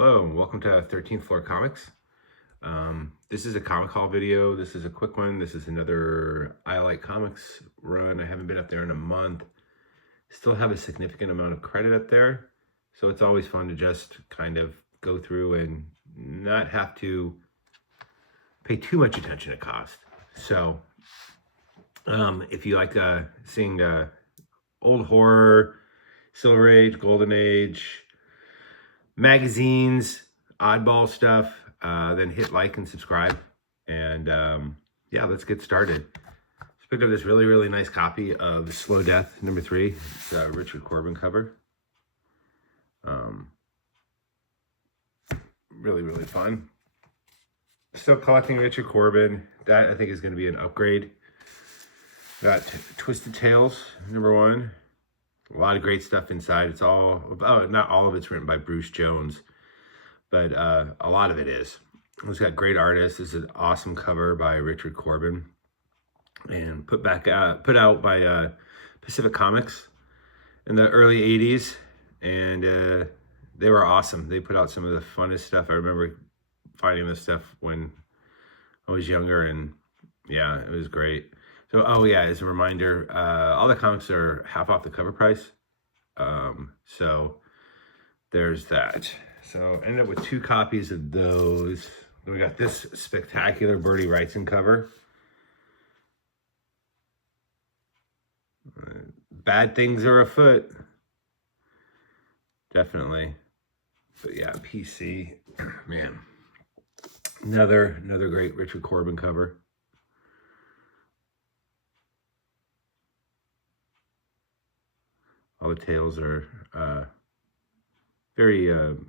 Hello and welcome to 13th Floor Comics. This is a comic haul video. This is a quick one. This is another I Like Comics run. I haven't been up there in a month. Still have a significant amount of credit up there. So it's always fun to just kind of go through and not have to pay too much attention to cost. So if you like seeing old horror, Silver Age, Golden Age, magazines, oddball stuff, then hit like and subscribe. And yeah, let's get started. Just picked up this really nice copy of Slow Death #3. It's a Richard Corbin cover. Really fun. Still collecting Richard Corbin. That I think is going to be an upgrade. Got Twisted Tales #1. A lot of great stuff inside. It's all, not all of it's written by Bruce Jones, but a lot of it is. It's got great artists. This is an awesome cover by Richard Corbin, and put out by Pacific Comics in the early 80s, and they were awesome. They put out some of the funnest stuff. I remember finding this stuff when I was younger, and yeah, it was great. So, oh yeah, as a reminder, all the comics are half off the cover price. So there's that. So ended up with 2 copies of those. Then we got this spectacular Bertie Wrightson cover. Bad things are afoot. Definitely. But yeah, PC. Man. Another great Richard Corbin cover. All the tales are very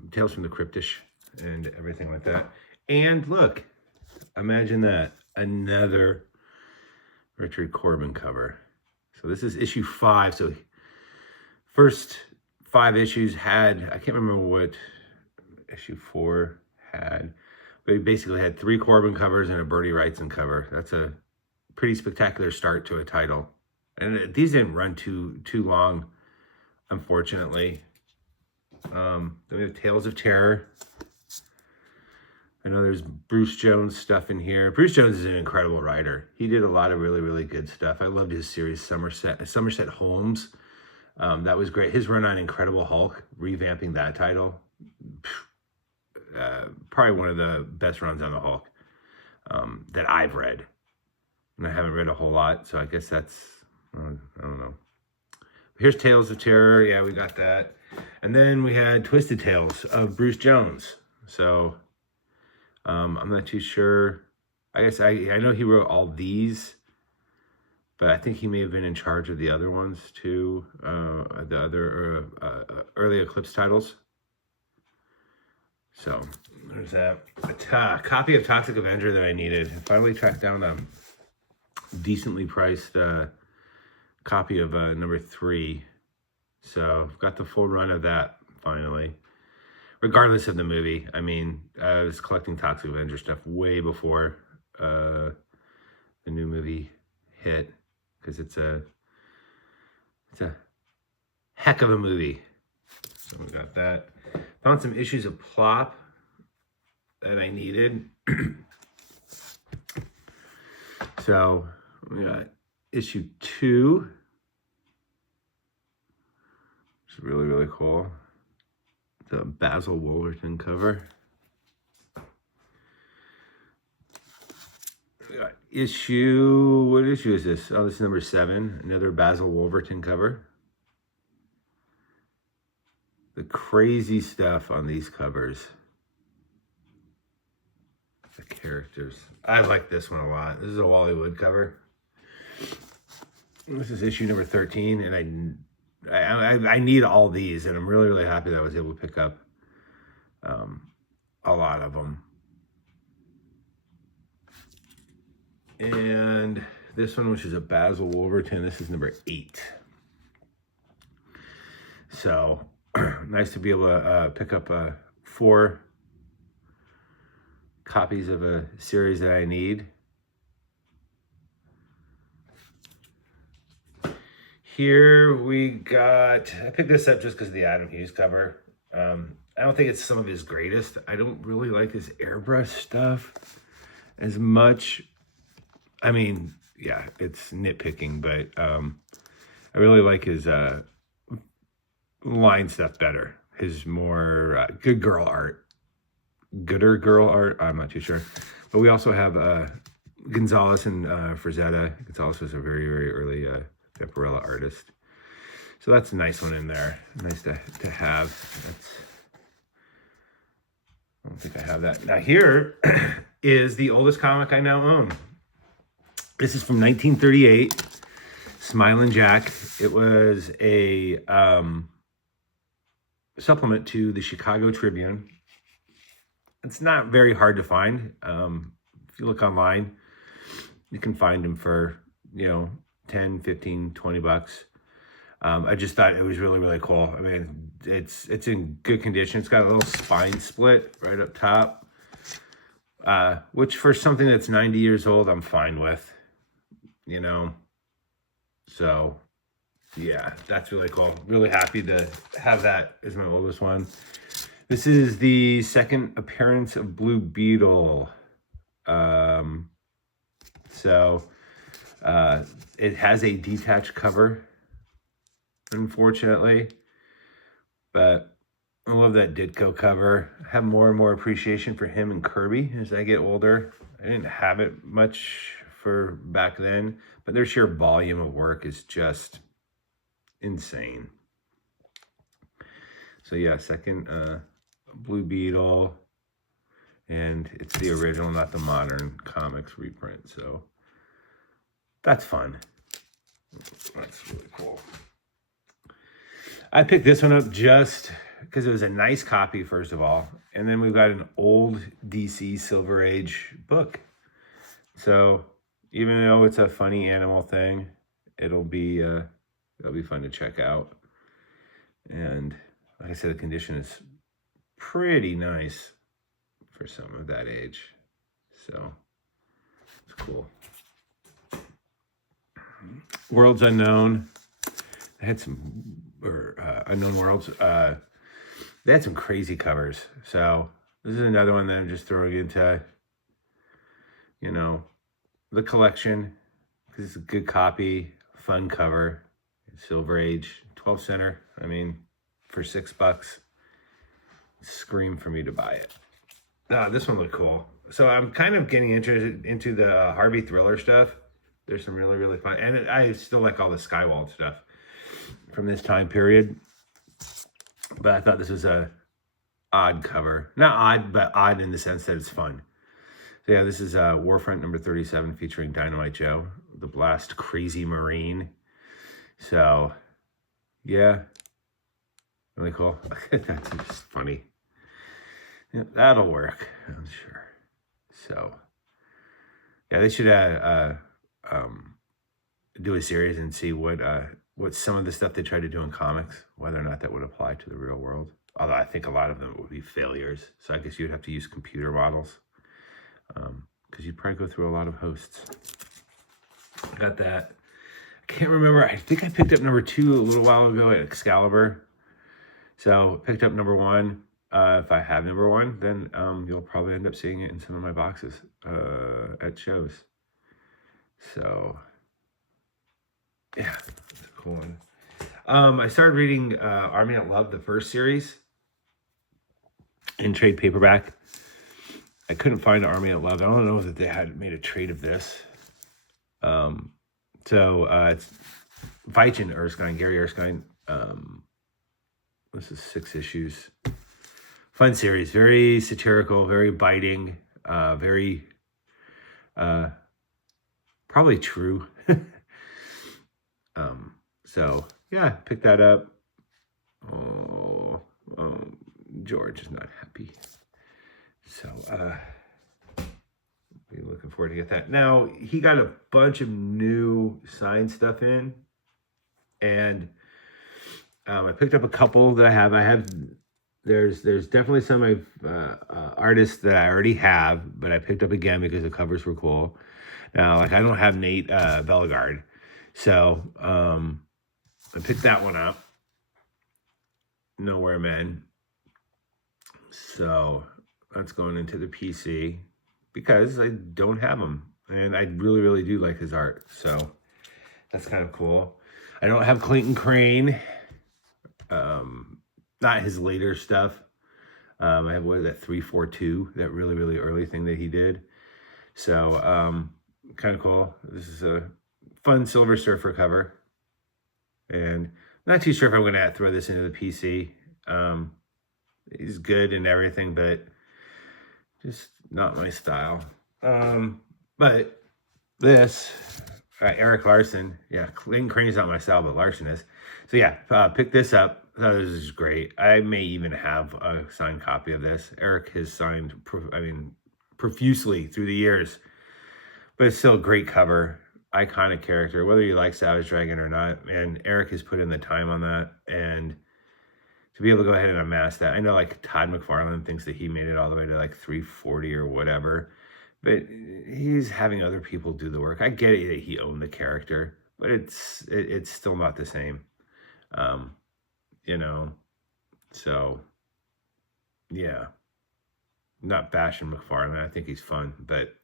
Tales from the Cryptish and everything like that. And look, imagine that, another Richard Corbin cover. So this is issue 5. So first 5 issues had, I can't remember what issue 4 had, but he basically had 3 Corbin covers and a Bertie Wrightson cover. That's a pretty spectacular start to a title. And these didn't run too long, unfortunately. Then we have Tales of Terror. I know there's Bruce Jones stuff in here. Bruce Jones is an incredible writer. He did a lot of really good stuff. I loved his series Somerset Holmes. That was great. His run on Incredible Hulk, revamping that title, probably one of the best runs on the Hulk that I've read. And I haven't read a whole lot, so I guess that's, I don't know. Here's Tales of Terror. Yeah, we got that. And then we had Twisted Tales of Bruce Jones. So I'm not too sure. I guess I know he wrote all these, but I think he may have been in charge of the other ones too, the other early Eclipse titles. So there's that. A copy of Toxic Avenger that I needed. I finally tracked down a decently priced copy of #3. So I've got the full run of that finally, regardless of the movie. I mean, I was collecting Toxic Avenger stuff way before the new movie hit, because it's a heck of a movie. So we got that. Found some issues of Plop that I needed. So we got issue 2. It's really cool. The Basil Wolverton cover. We got what issue is this? Oh, this is #7. Another Basil Wolverton cover. The crazy stuff on these covers. The characters. I like this one a lot. This is a Wally Wood cover. This is issue #13, and I need all these, and I'm really happy that I was able to pick up a lot of them. And this one, which is a Basil Wolverton, this is #8. So nice to be able to pick up 4 copies of a series that I need. Here we got, I picked this up just because of the Adam Hughes cover. I don't think it's some of his greatest. I don't really like his airbrush stuff as much. I mean, yeah, it's nitpicking, but I really like his line stuff better. His more gooder girl art. I'm not too sure. But we also have Gonzalez and Frazetta. Gonzalez was a very, very early Vaporella artist. So that's a nice one in there. Nice to have. I don't think I have that. Now here is the oldest comic I now own. This is from 1938, Smilin' Jack. It was a supplement to the Chicago Tribune. It's not very hard to find. If you look online, you can find them for, 10, 15, 20 bucks. I just thought it was really, really cool. I mean, it's in good condition. It's got a little spine split right up top, which for something that's 90 years old, I'm fine with, So, yeah, that's really cool. Really happy to have that as my oldest one. This is the second appearance of Blue Beetle. It has a detached cover, unfortunately, but I love that Ditko cover. I have more and more appreciation for him and Kirby as I get older. I didn't have it much for back then, but their sheer volume of work is just insane. So yeah, second Blue Beetle, and it's the original, not the modern comics reprint. So that's fun. That's really cool. I picked this one up just because it was a nice copy, first of all. And then we've got an old DC Silver Age book. So even though it's a funny animal thing, it'll be fun to check out. And like I said, the condition is pretty nice for some of that age. So it's cool. Worlds Unknown. I had some Unknown Worlds. They had some crazy covers. So this is another one that I'm just throwing into, the collection, because it's a good copy, fun cover, Silver Age, 12 center. I mean, for $6, scream for me to buy it. This one looked cool. So I'm kind of getting interested into the Harvey Thriller stuff. There's some really, really fun, and I still like all the Skywald stuff from this time period. But I thought this was a odd cover. Not odd, but odd in the sense that it's fun. So yeah, this is Warfront number 37 featuring Dynamite Joe, the Blast Crazy Marine. So yeah, really cool. That's just funny. Yeah, that'll work, I'm sure. So yeah, they should do a series and see what some of the stuff they try to do in comics, whether or not that would apply to the real world. Although I think a lot of them would be failures. So I guess you'd have to use computer models, because you'd probably go through a lot of hosts. I got that. I can't remember. I think I picked up number 2 a little while ago at Excalibur. So picked up number 1. If I have number 1, then you'll probably end up seeing it in some of my boxes at shows. So yeah, that's a cool one. I started reading Army at Love, the first series, in trade paperback. I couldn't find Army at Love. I don't know if they had made a trade of this. It's Veitch Erskine, Gary Erskine. This is 6 issues. Fun series, very satirical, very biting, very probably true. So yeah, pick that up. Oh, George is not happy. So be looking forward to get that. Now he got a bunch of new signed stuff in, and I picked up a couple that I have. There's definitely some artists that I already have, but I picked up again because the covers were cool. Now, like I don't have Nate Bellegarde, so I picked that one up. Nowhere Men. So that's going into the PC because I don't have him. And I really, really do like his art. So that's kind of cool. I don't have Clayton Crane. Not his later stuff. I have, what is that, 342, that really, really early thing that he did. So kind of cool. This is a fun Silver Surfer cover. And not too sure if I'm going to throw this into the PC. He's good and everything, but just not my style. But this, Eric Larson, yeah, Clayton Crane's not my style, but Larson is. So yeah, pick this up. This is great. I may even have a signed copy of this. Eric has signed, profusely through the years, but it's still a great cover, iconic character. Whether you like Savage Dragon or not, and Eric has put in the time on that, and to be able to go ahead and amass that. I know like Todd McFarlane thinks that he made it all the way to like 340 or whatever, but he's having other people do the work. I get it that he owned the character, but it's still not the same. You know, so yeah, not bashing McFarlane. I think he's fun, but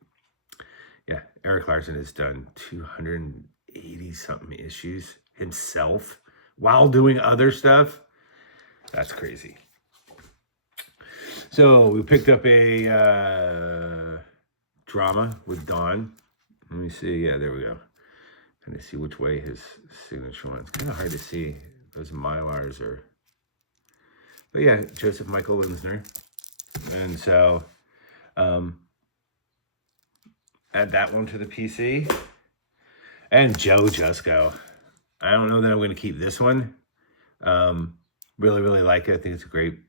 yeah, Eric Larson has done 280 something issues himself while doing other stuff. That's crazy. So we picked up a drama with Dawn. Let me see. Yeah, there we go. Kind of see which way his signature went. It's kind of hard to see. Those Mylars are. But yeah, Joseph Michael Linsner. And so add that one to the PC. And Joe Jusko. I don't know that I'm going to keep this one. Really, really like it. I think it's a great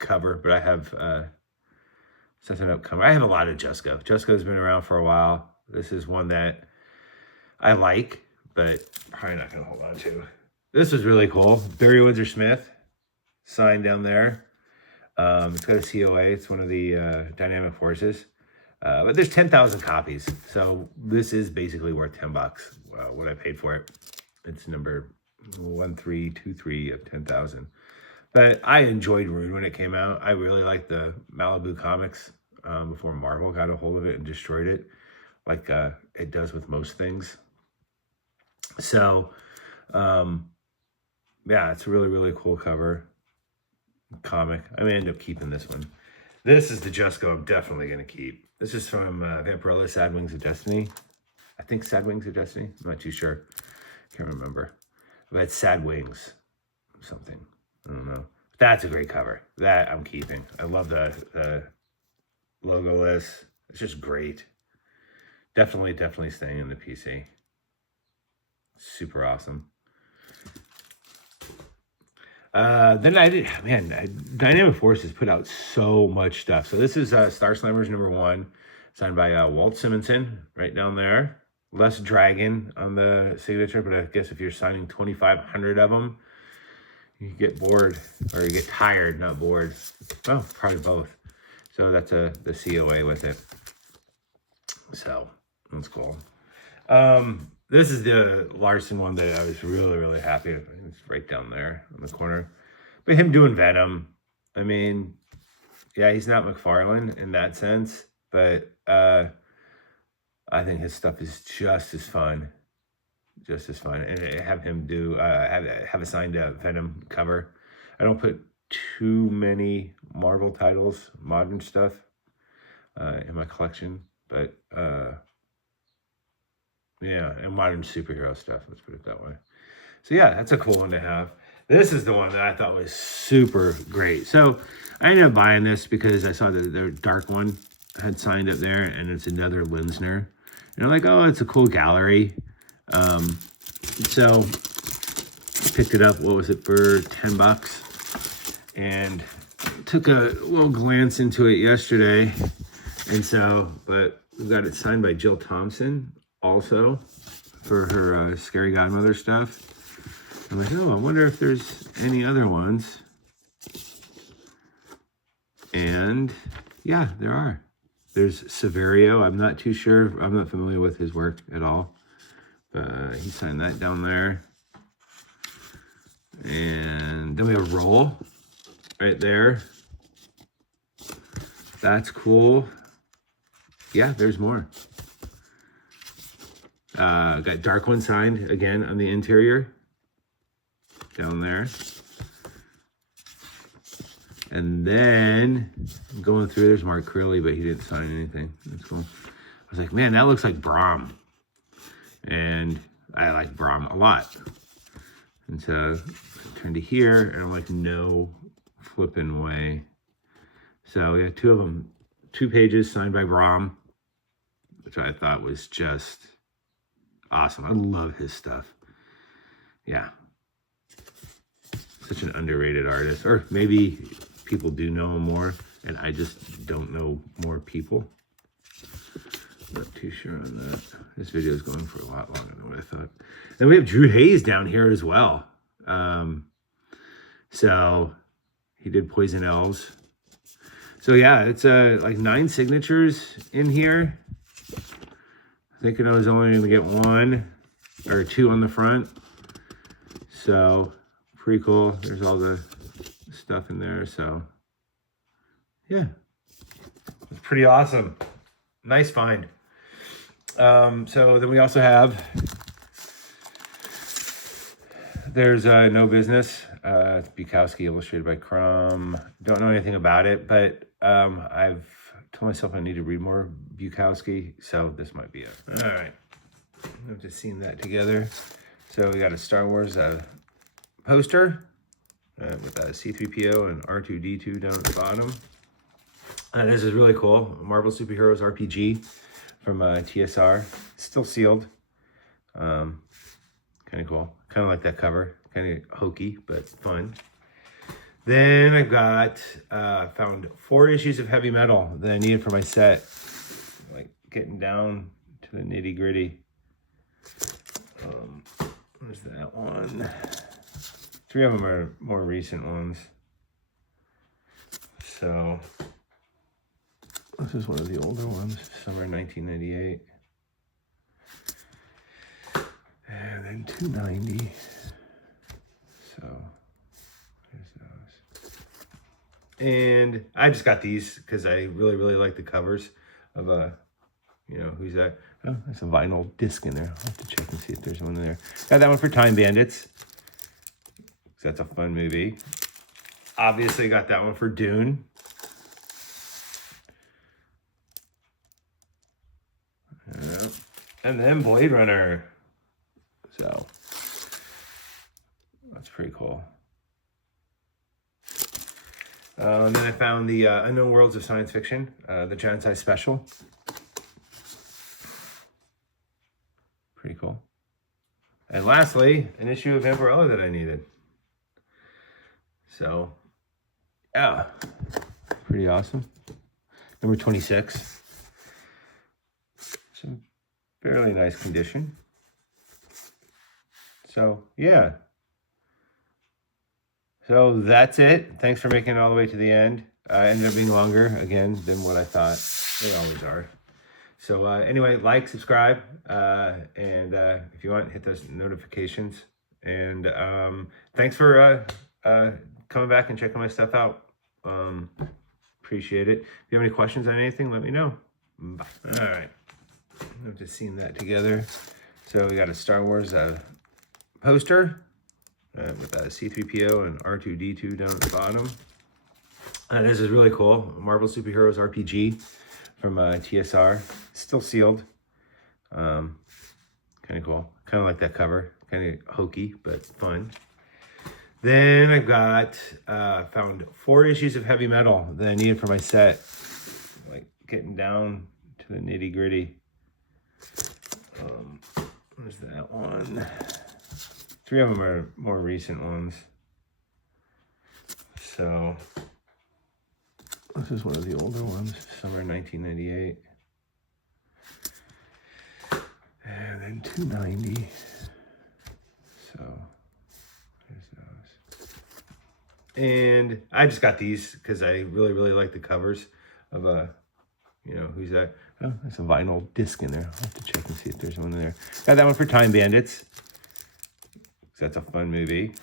cover, but I have something upcoming. I have a lot of Jusko. Jusko's been around for a while. This is one that I like, but probably not going to hold on to. This was really cool. Barry Windsor Smith, signed down there. It's got a COA. It's one of the Dynamic Forces. But there's 10,000 copies. So this is basically worth $10, what I paid for it. It's number 1323 of 10,000. But I enjoyed Rune when it came out. I really liked the Malibu comics before Marvel got a hold of it and destroyed it, like it does with most things. So, yeah, it's a really, really cool cover comic. I may end up keeping this one. This is the Jusko I'm definitely going to keep. This is from Vampirella, Sad Wings of Destiny. I think Sad Wings of Destiny. I'm not too sure. Can't remember. But it's Sad Wings something. I don't know. That's a great cover. That I'm keeping. I love the logo list. It's just great. Definitely staying in the PC. Super awesome. Then Dynamic Forces put out so much stuff. So this is Star Slammers #1, signed by Walt Simonson, right down there. Less Dragon on the signature, but I guess if you're signing 2,500 of them, you get bored, or you get tired, not bored. Oh, probably both. So that's the COA with it. So that's cool. This is the Larson one that I was really, really happy with. It's right down there in the corner. But him doing Venom, I mean, yeah, he's not McFarlane in that sense, but I think his stuff is just as fun. Just as fun. And have him do, have a signed Venom cover. I don't put too many Marvel titles, modern stuff, in my collection, but yeah, and modern superhero stuff, let's put it that way. So yeah, that's a cool one to have. This is the one that I thought was super great. So I ended up buying this because I saw the dark one had signed up there, and it's another Linsner. And I'm like, oh, it's a cool gallery. So I picked it up, what was it, for $10? And took a little glance into it yesterday. And so, but we've got it signed by Jill Thompson also for her Scary Godmother stuff. I'm like, oh, I wonder if there's any other ones. And yeah, there are. There's Severio. I'm not too sure. I'm not familiar with his work at all. But he signed that down there. And then we have Roll right there. That's cool. Yeah, there's more. Got dark one signed again on the interior. Down there. And then going through, there's Mark Crilly, but he didn't sign anything. That's cool. I was like, man, that looks like Brahm. And I like Brahm a lot. And so I turned to here, and I'm like, no flipping way. So we got two of them, 2 pages signed by Brahm, which I thought was just awesome. I love his stuff. Yeah. Such an underrated artist. Or maybe people do know him more, and I just don't know more people. Not too sure on that. This video is going for a lot longer than what I thought. And we have Drew Hayes down here as well. So he did Poison Elves. So yeah, it's like 9 signatures in here. Thinking I was only going to get 1 or 2 on the front. So pretty cool. There's all the stuff in there. So yeah, it's pretty awesome. Nice find. So then we also have, there's No Business. It's Bukowski, illustrated by Crumb. Don't know anything about it, but I've told myself I need to read more Bukowski, so this might be it. All right, I've just seen that together. So we got a Star Wars poster with a C-3PO and R2-D2 down at the bottom. This is really cool. Marvel Superheroes RPG from TSR. Still sealed. Kind of cool. Kind of like that cover. Kind of hokey, but fun. Then I got, found 4 issues of heavy metal that I needed for my set. Like getting down to the nitty gritty. Where's that one? 3 of them are more recent ones. So this is one of the older ones, summer 1998. And then 290. So there's those. And I just got these because I really, really like the covers of you know, who's that? Oh, there's a vinyl disc in there. I'll have to check and see if there's one in there. Got that one for Time Bandits. That's a fun movie. Obviously got that one for Dune. And then Blade Runner. So that's pretty cool. And then I found the Unknown Worlds of Science Fiction, the Giant Size Special. Pretty cool. And lastly, an issue of Vampirella that I needed. So, yeah, pretty awesome. Number 26. Some fairly nice condition. So, yeah. So that's it. Thanks for making it all the way to the end. Ended up being longer, again, than what I thought. They always are. So anyway, like, subscribe, and if you want, hit those notifications. And thanks for coming back and checking my stuff out. Appreciate it. If you have any questions on anything, let me know. Bye. All right. I've just seen that together. So we got a Star Wars poster with a C-3PO and R2-D2 down at the bottom. This is really cool. Marvel Superheroes RPG from TSR. Still sealed. Kind of cool. Kind of like that cover. Kind of hokey, but fun. Then I've got, found 4 issues of heavy metal that I needed for my set. Like getting down to the nitty gritty. Where's that one? 3 of them are more recent ones. So this is one of the older ones, summer 1998. And then 290. So there's those. And I just got these because I really, really like the covers of you know, who's that? Oh, there's a vinyl disc in there. I'll have to check and see if there's one in there. Got that one for Time Bandits. That's a fun movie.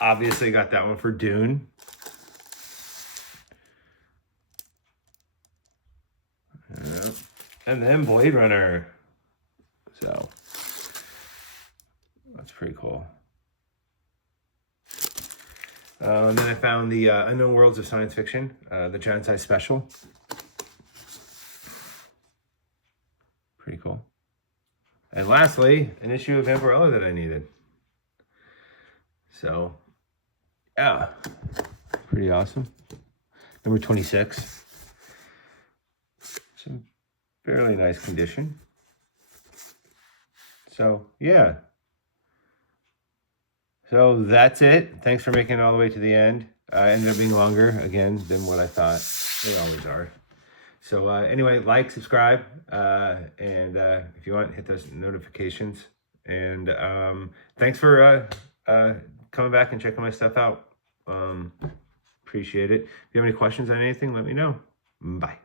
Obviously got that one for Dune. And then Blade Runner. So that's pretty cool. And then I found the Unknown Worlds of Science Fiction, the Giant Size Special. Pretty cool. And lastly, an issue of Vampirella that I needed. So, yeah, pretty awesome. Number 26. Some fairly nice condition. So, yeah. So that's it. Thanks for making it all the way to the end. Ended up being longer, again, than what I thought. They always are. So anyway, like, subscribe, and if you want, hit those notifications. And thanks for coming back and checking my stuff out. Appreciate it. If you have any questions on anything, let me know. Bye.